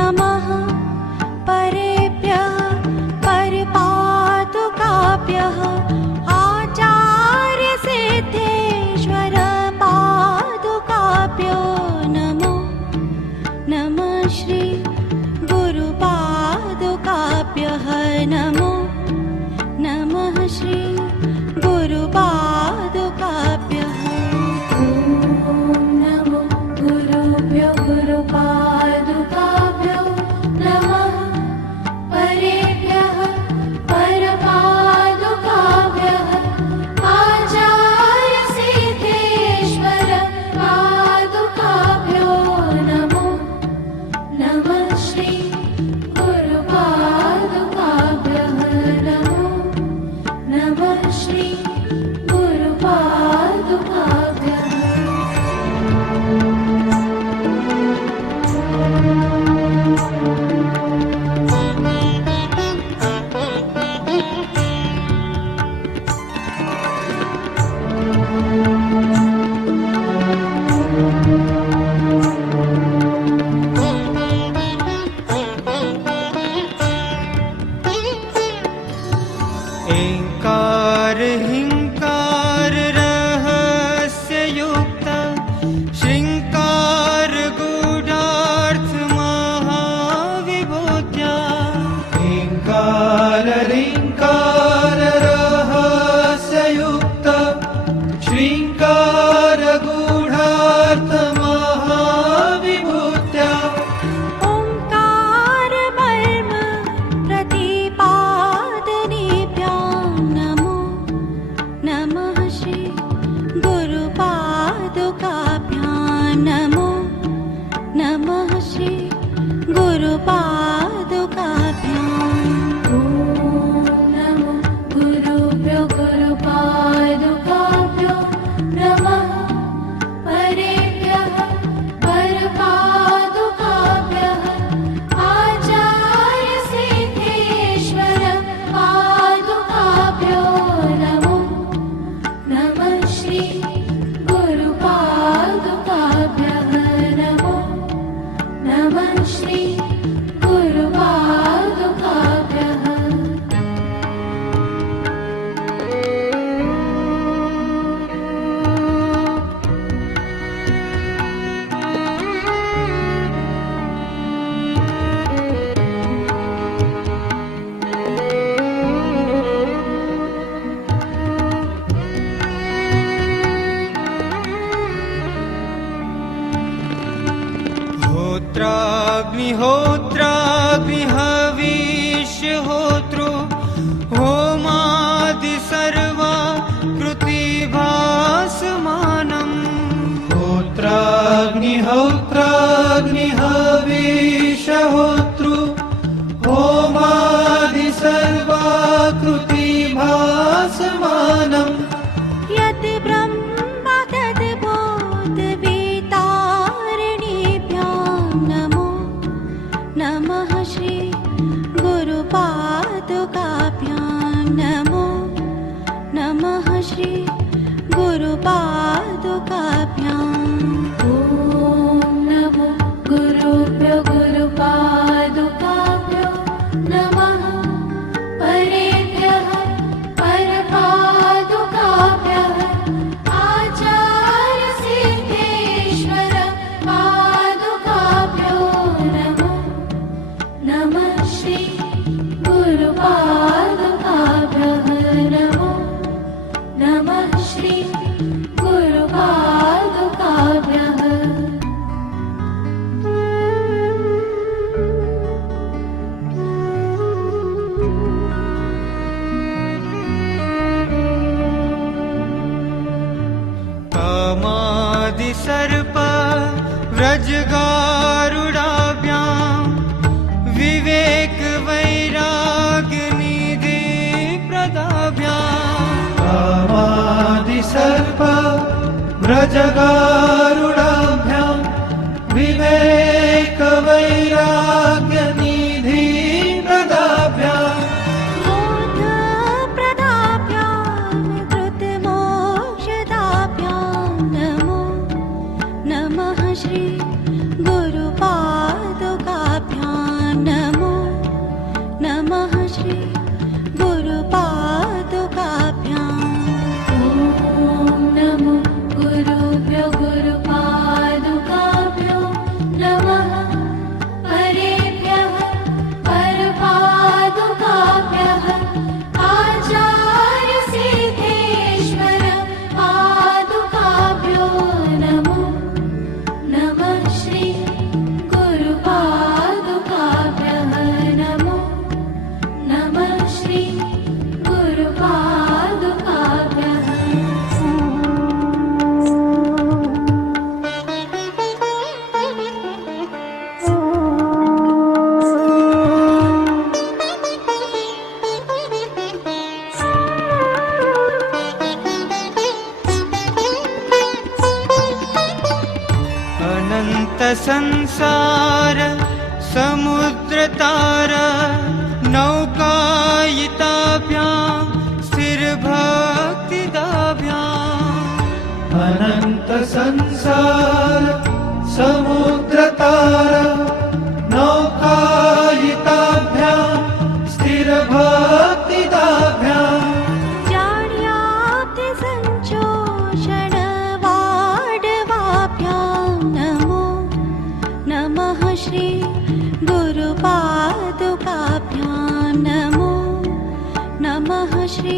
नमः परेभ्यः परपादुकाभ्यः आचार्यसिद्धेश्वरपादुकाभ्यो नमो नमः श्री गुरुपादुकाभ्यः नमो नमः श्री गुरुपादुकाभ्यः। ॐ नमो गुरुभ्यो गुरुपादुकाभ्यो नमः परेभ्यः परपादुकाभ्यः आचार्यसिद्धेश्वर पादुकाभ्यो नमो नमः श्री गुरुपादुकाभ्यः नमो नमः श्री गुरुपादुकाभ्यः। एंकार हिंकार रहस्ययुक्त श्रृंकार गूढ़ार्थ महाविभूत्या। एंकार हिंकार रहस्ययुक्त श्रृंकार गूढ़ार्थ महाविभूत्या। ओंकार मर्म प्रतिपादनेभ्यां नमो नमः श्री गुरुपादुकाभ्यां नमो नमः श्री गुरुपादुकाभ्याम्। ॐ नमो गुरुभ्यो गुरुपादुकाभ्यो नमः परेभ्यः परपादुकाभ्यः आचार्यसिद्धेश्वर पादुकाभ्यो नमो नमः श्री गुरुपादुकाभ्यः नमो नमः श्री गुरुपादुकाभ्यः। होत्राग्निहोत्राग्निहविष्यहोत्रो होमादि सर्वा कृतिभासमानम्। होत्राग्निहोत्राग्निहविष्यहोत्रु होमादि सर्वाकृति भासमानम्। यत् ब्रह्मा तद्बोधवितारिणीभ्यां नमो नमः श्री गुरुपादुकाभ्यां नमो नमः श्री गुरुपादुकाभ्याम्। ॐ नमो गुरुभ्यो गुरुपादुकाभ्यो नमः परेभ्यः परपादुकाभ्यः आचार्यसिद्धेश्वर पादुकाभ्यो नमो नमः श्री गुरुपादुकाभ्यः नमो नमः श्री गुरुपादुकाभ्यः। कामादि सर्प व्रजगारुडाभ्यां विवेक वैराग्य निधि प्रदाभ्याम्। कामादि सर्प व्रजगारुडाभ्यां विवेक वैराग्य निधि प्रदाभ्याम्। बोधप्रदाभ्यां कृतमोक्षदाभ्यां नमो नमः श्री गुरुपादुकाभ्याम्। समुद्रतार नौकायिताभ्यां स्थिरभक्तिदाभ्याम् अनंत संसार समुद्रतार नौकायिताभ्यां स्थिरभक्तिदाभ्याम् जाड्याब्धि संचोषण वाडवाभ्यां नमो नमः श्री गुरुपादुकाभ्यां नमो नमः श्री